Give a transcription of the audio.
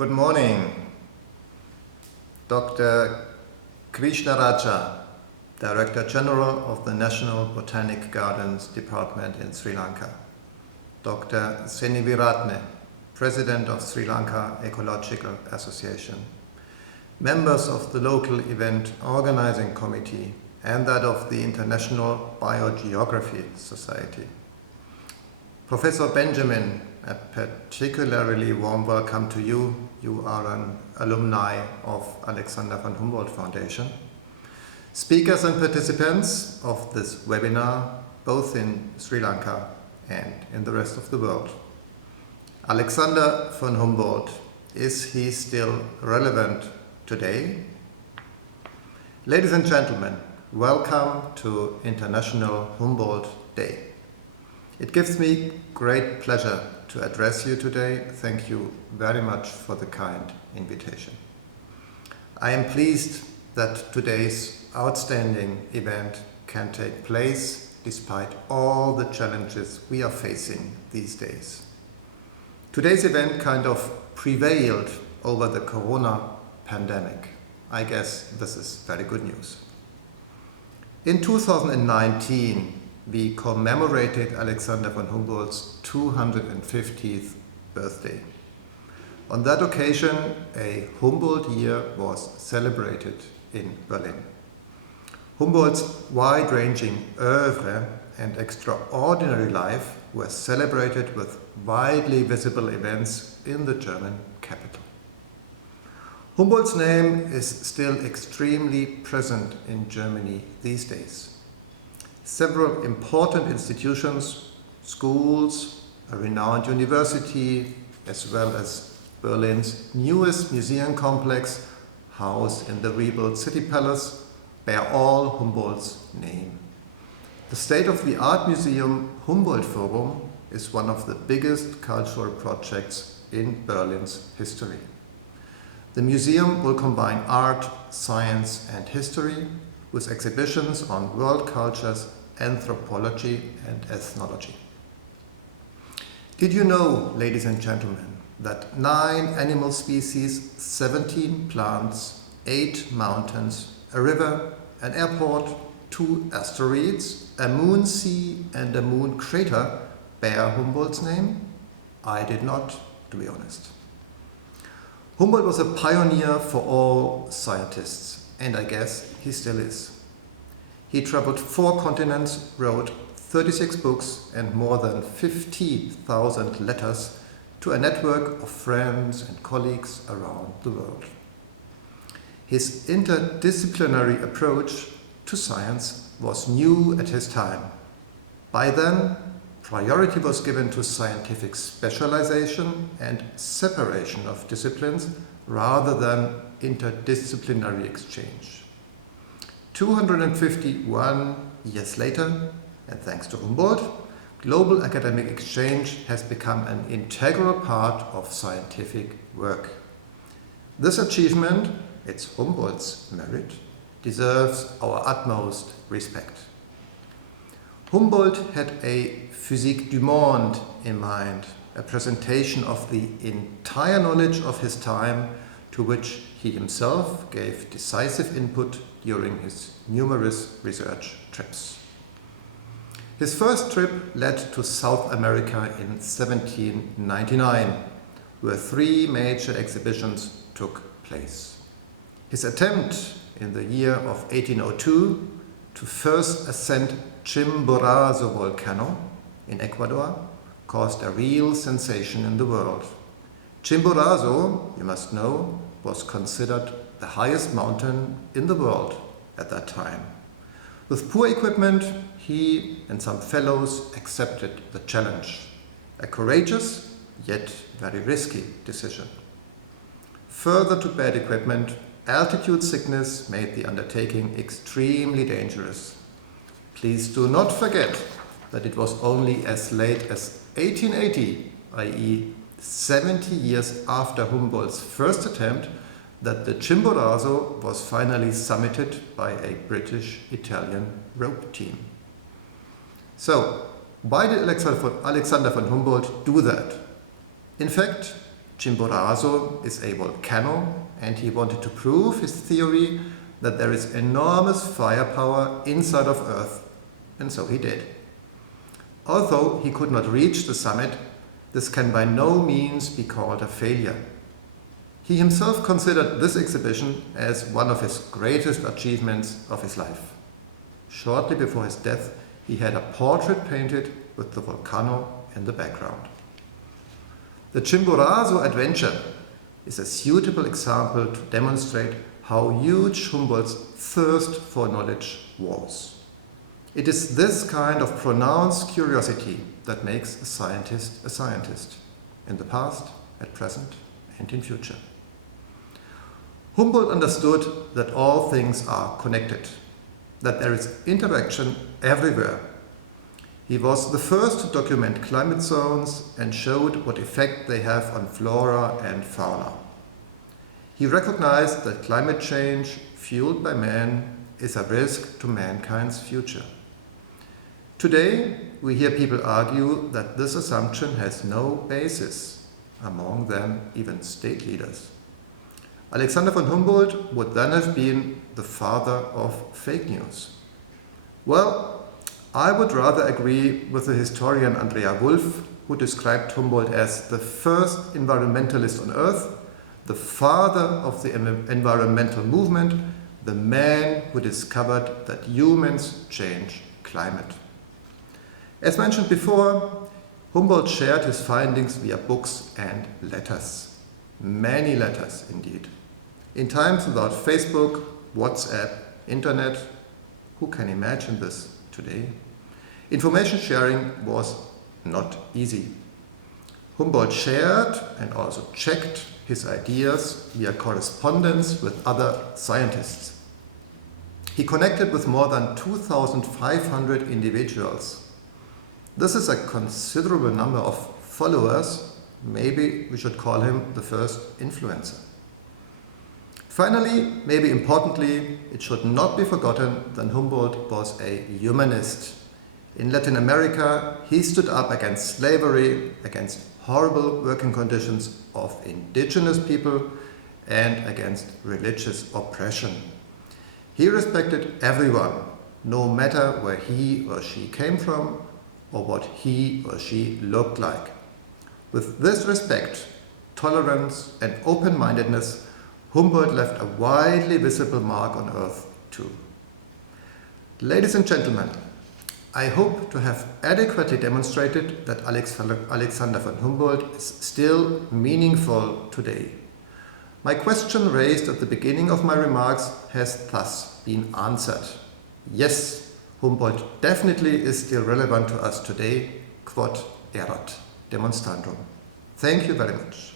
Good morning. Dr. Krishna Raja, Director General of the National Botanic Gardens Department in Sri Lanka. Dr. Seniviratne, President of Sri Lanka Ecological Association. Members of the local event organizing committee and that of the International Biogeography Society. Professor Benjamin, a particularly warm welcome to you. You are an alumni of Alexander von Humboldt Foundation. Speakers and participants of this webinar, both in Sri Lanka and in the rest of the world. Alexander von Humboldt, is he still relevant today? Ladies and gentlemen, welcome to International Humboldt Day. It gives me great pleasure to address you today. Thank you very much for the kind invitation. I am pleased that today's outstanding event can take place despite all the challenges we are facing these days. Today's event kind of prevailed over the corona pandemic. I guess this is very good news. In 2019, we commemorated Alexander von Humboldt's 250th birthday. On that occasion, a Humboldt year was celebrated in Berlin. Humboldt's wide-ranging oeuvre and extraordinary life were celebrated with widely visible events in the German capital. Humboldt's name is still extremely present in Germany these days. Several important institutions, schools, a renowned university, as well as Berlin's newest museum complex, housed in the rebuilt City Palace, bear all Humboldt's name. The state-of-the-art museum Humboldt Forum is one of the biggest cultural projects in Berlin's history. The museum will combine art, science, and history with exhibitions on world cultures, anthropology, and ethnology. Did you know, ladies and gentlemen, that 9 animal species, 17 plants, 8 mountains, a river, an airport, 2 asteroids, a moon sea, and a moon crater bear Humboldt's name? I did not, to be honest. Humboldt was a pioneer for all scientists, and I guess he still is. He traveled 4 continents, wrote 36 books and more than 50,000 letters to a network of friends and colleagues around the world. His interdisciplinary approach to science was new at his time. By then, priority was given to scientific specialization and separation of disciplines rather than interdisciplinary exchange. 251 years later, and thanks to Humboldt, global academic exchange has become an integral part of scientific work. This achievement, it's Humboldt's merit, deserves our utmost respect. Humboldt had a physique du monde in mind, a presentation of the entire knowledge of his time to which he himself gave decisive input during his numerous research trips. His first trip led to South America in 1799, where 3 major exhibitions took place. His attempt in the year of 1802 to first ascend Chimborazo volcano in Ecuador caused a real sensation in the world. Chimborazo, you must know, was considered the highest mountain in the world at that time. With poor equipment, he and some fellows accepted the challenge. A courageous, yet very risky decision. Further to bad equipment, altitude sickness made the undertaking extremely dangerous. Please do not forget that it was only as late as 1880, i.e. 70 years after Humboldt's first attempt, that the Chimborazo was finally summited by a British-Italian rope team. So, why did Alexander von Humboldt do that? In fact, Chimborazo is a volcano, and he wanted to prove his theory that there is enormous firepower inside of Earth, and so he did. Although he could not reach the summit, this can by no means be called a failure. He himself considered this exhibition as one of his greatest achievements of his life. Shortly before his death, he had a portrait painted with the volcano in the background. The Chimborazo adventure is a suitable example to demonstrate how huge Humboldt's thirst for knowledge was. It is this kind of pronounced curiosity that makes a scientist, in the past, at present, and in future. Humboldt understood that all things are connected, that there is interaction everywhere. He was the first to document climate zones and showed what effect they have on flora and fauna. He recognized that climate change, fueled by man, is a risk to mankind's future. Today, we hear people argue that this assumption has no basis, among them even state leaders. Alexander von Humboldt would then have been the father of fake news. Well, I would rather agree with the historian Andrea Wulff, who described Humboldt as the first environmentalist on Earth, the father of the environmental movement, the man who discovered that humans change climate. As mentioned before, Humboldt shared his findings via books and letters. Many letters, indeed. In times without Facebook, WhatsApp, Internet, who can imagine this today? Information sharing was not easy. Humboldt shared and also checked his ideas via correspondence with other scientists. He connected with more than 2,500 individuals. This is a considerable number of followers. Maybe we should call him the first influencer. Finally, maybe importantly, it should not be forgotten that Humboldt was a humanist. In Latin America, he stood up against slavery, against horrible working conditions of indigenous people, and against religious oppression. He respected everyone, no matter where he or she came from or what he or she looked like. With this respect, tolerance, and open-mindedness, Humboldt left a widely visible mark on Earth too. Ladies and gentlemen, I hope to have adequately demonstrated that Alexander von Humboldt is still meaningful today. My question raised at the beginning of my remarks has thus been answered. Yes, Humboldt definitely is still relevant to us today, quod erat demonstrandum. Thank you very much.